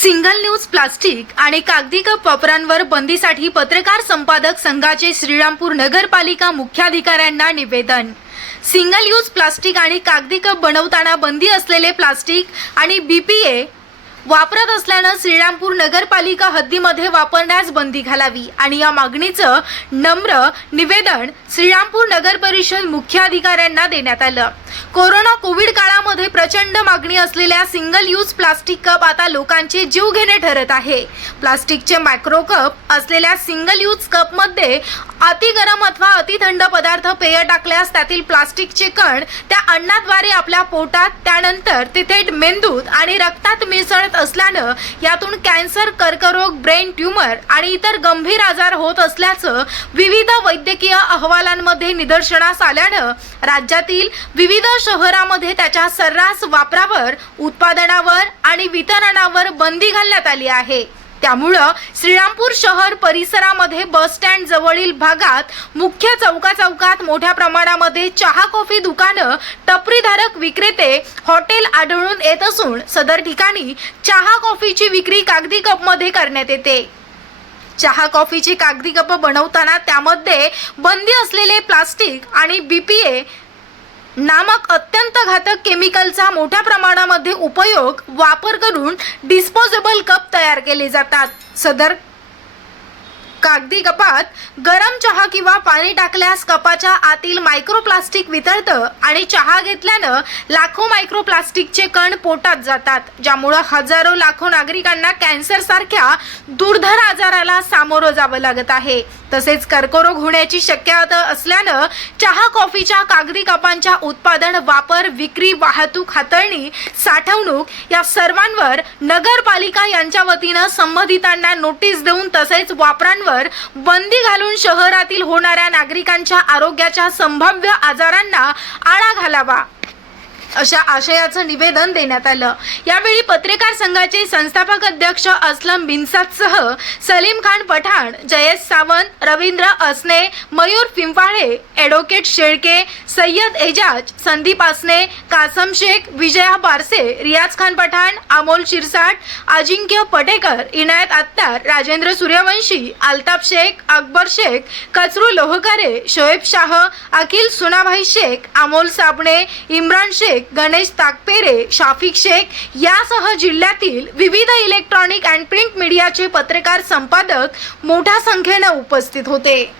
Single news plastic आणि कागदी cup वापरांवर बंदीसाठी पत्रकार संपादक संघाचे श्रीरामपूर नगरपालिका मुख्याधिकाऱ्यांना निवेदन. सिंगल यूज प्लास्टिक आणि कागदी कप बनवताना बंदी असलेले प्लास्टिक आणि बीपीए वापरत असल्यानं श्रीरामपूर नगरपालिका हद्दीमध्ये वापरण्यास बंदी घालावी आणि या मागणीचं नम्र निवेदन श्रीरामपूर नगर परिषद मुख्याधिकाऱ्यांना देण्यात आलं. कोरोना कोविड काळामध्ये प्रचंड मागणी असलेल्या सिंगल यूज प्लास्टिक कप आता लोकांचे जीव घेणे ठरत आहे. प्लास्टिकचे मायक्रो कप असलेल्या सिंगल यूज कपमध्ये अति गरम अथवा अति थंड पदार्थ पेय टाकल्यास त्यातील प्लास्टिकचे कण त्या अन्नाद्वारे आपल्या पोटात त्यानंतर ते थेट मेंदूत आणि रक्तात मिसळत असल्यानं यातून कॅन्सर कर्करोग ब्रेन ट्यूमर आणि इतर गंभीर आजार होत असल्याचं विविध वैद्यकीय अहवालांमध्ये निदर्शनास आल्यानं राज्यातील विविध शहरामध्ये त्याच्या सर्रास वापरावर उत्पादनावर आणि वितरणावर बंदी घालण्यात आली आहे. त्यामुळं श्रीरामपूर शहर परिसरामध्ये बस स्टँड जवळील भागात मुख्य चौका चौकात मोठ्या प्रमाणामध्ये चहा कॉफी दुकानं टपरीधारक विक्रेते हॉटेल आढळून येत असून सदर ठिकाणी चहा कॉफीची विक्री कागदी कपमध्ये करण्यात येते. चहा कॉफीची कागदी कप बनवताना त्यामध्ये बंदी असलेले प्लास्टिक आणि बीपीए नामक अत्यंत घातक केमिकलचा मोठ्या प्रमाणामध्ये उपयोग वापर करून डिस्पोजेबल कप तयार केले जातात. सदर कागदी कपात गरम चहा किंवा पाणी टाकल्यास कपाच्या आतील मायक्रोप्लास्टिक वितळतं आणि चहा घेतल्यानं लाखो मायक्रोप्लास्टिकचे कण पोटात जातात ज्यामुळं हजारो लाखो नागरिकांना कॅन्सर सारख्या दुर्धर आजाराला सामोरं जावं लागत आहे. तसेच कर्करोग होण्याची शक्यता असल्यानं चहा कॉफीच्या कागदी कपांच्या उत्पादन वापर विक्री वाहतूक हाताळणी साठवणूक या सर्वांवर नगरपालिका यांच्या वतीनं संबंधितांना नोटीस देऊन तसेच वापरांवर बंदी घालून शहरातील होणाऱ्या नागरिकांच्या आरोग्याच्या संभाव्य आजारांना आळा घालावा. अशा आशयाचं निवेदन देण्यात आलं. यावेळी पत्रकार संघाचे संस्थापक अध्यक्ष असलम बिनसादसह सलीम खान पठाण जयेश सावंत रवींद्र असने मयूर पिंपाळे ॲडव्होकेट शेळके सय्यद एजाज संदीप आसने कासम शेख विजया बारसे रियाज खान पठाण अमोल शिरसाट अजिंक्य पटेकर इनायत अत्तार राजेंद्र सूर्यवंशी अल्ताफ शेख अकबर शेख कचरू लोहकारे शोएब शाह अखिल सुनाभाई शेख अमोल साबणे इम्रान शेख शेख गणेश ताकपेरे शाफिक शेख यासह जिल्ह्यातील विविध इलेक्ट्रॉनिक अँड प्रिंट मीडियाचे पत्रकार संपादक मोठ्या संख्येनं उपस्थित होते.